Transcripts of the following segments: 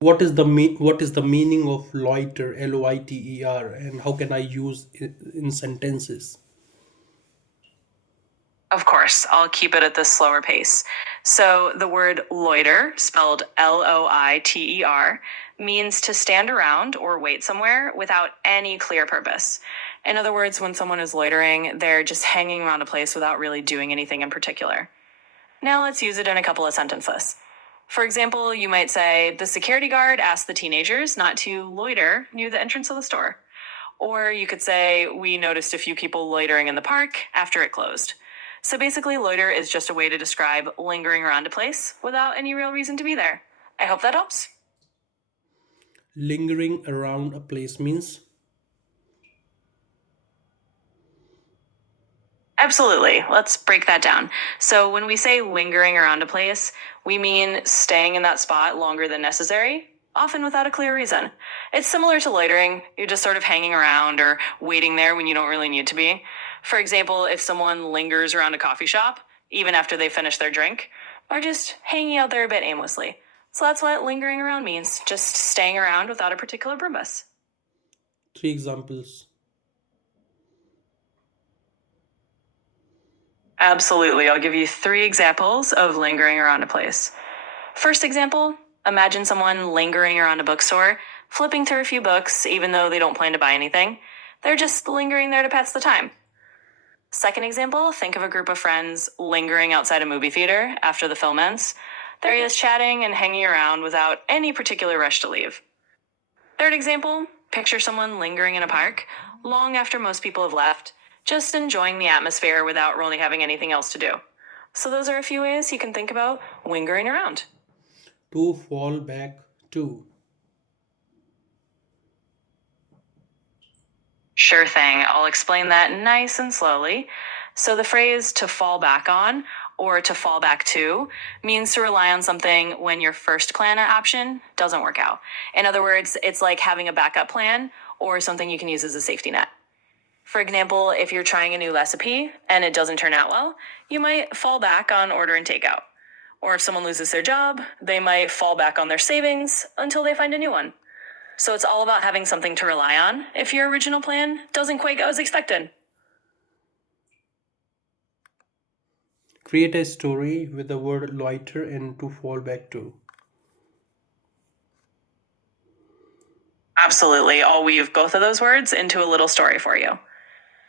what is the meaning of loiter, loiter, and how can I use it in sentences? Of course, I'll keep it at this slower pace. So, the word loiter, spelled Loiter, means to stand around or wait somewhere without any clear purpose. In other words, when someone is loitering, they're just hanging around a place without really doing anything in particular. Now, let's use it in a couple of sentences. For example, you might say, the security guard asked the teenagers not to loiter near the entrance of the store. Or you could say, we noticed a few people loitering in the park after it closed. So basically, loiter is just a way to describe lingering around a place without any real reason to be there. I hope that helps. Lingering around a place means Absolutely. Let's break that down. So when we say lingering around a place, we mean staying in that spot longer than necessary, often without a clear reason. It's similar to loitering. You're just sort of hanging around or waiting there when you don't really need to be. For example, if someone lingers around a coffee shop, even after they finish their drink, or just hanging out there a bit aimlessly. So that's what lingering around means, just staying around without a particular purpose. three examples. Absolutely. I'll give you 3 examples of lingering around a place. First example, imagine someone lingering around a bookstore, flipping through a few books, even though they don't plan to buy anything. They're just lingering there to pass the time. Second example, think of a group of friends lingering outside a movie theater after the film ends. They're just chatting and hanging around without any particular rush to leave. Third example, picture someone lingering in a park long after most people have left, just enjoying the atmosphere without really having anything else to do. So those are a few ways you can think about lingering around. To fall back to. Sure thing. I'll explain that nice and slowly. So, the phrase to fall back on or to fall back to means to rely on something when your first plan or option doesn't work out. In other words, it's like having a backup plan or something you can use as a safety net. For example, if you're trying a new recipe and it doesn't turn out well, you might fall back on ordering takeout. Or if someone loses their job, they might fall back on their savings until they find a new one. So it's all about having something to rely on if your original plan doesn't quite go as expected. Create a story with the word loiter and to fall back to. Absolutely. I'll weave both of those words into a little story for you.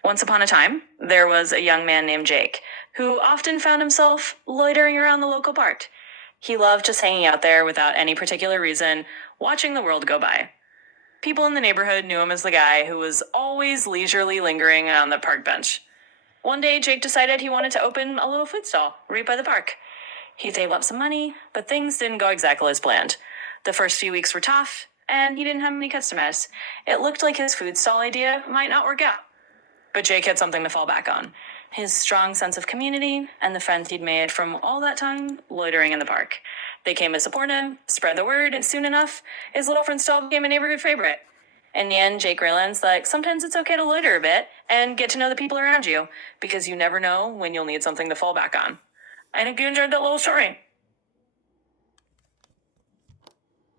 Once upon a time, there was a young man named Jake who often found himself loitering around the local park. He loved just hanging out there without any particular reason, watching the world go by. People in the neighborhood knew him as the guy who was always leisurely lingering on the park bench. One day, Jake decided he wanted to open a little food stall right by the park. He saved up some money, but things didn't go exactly as planned. The first few weeks were tough, and he didn't have many customers. It looked like his food stall idea might not work out. But Jake had something to fall back on: his strong sense of community and the friends he'd made from all that time loitering in the park. They came to support him, spread the word, and soon enough, his little friend stall became a neighborhood favorite. In the end, Jake realized that sometimes it's okay to loiter a bit and get to know the people around you, because you never know when you'll need something to fall back on. I hope you enjoyed that little story.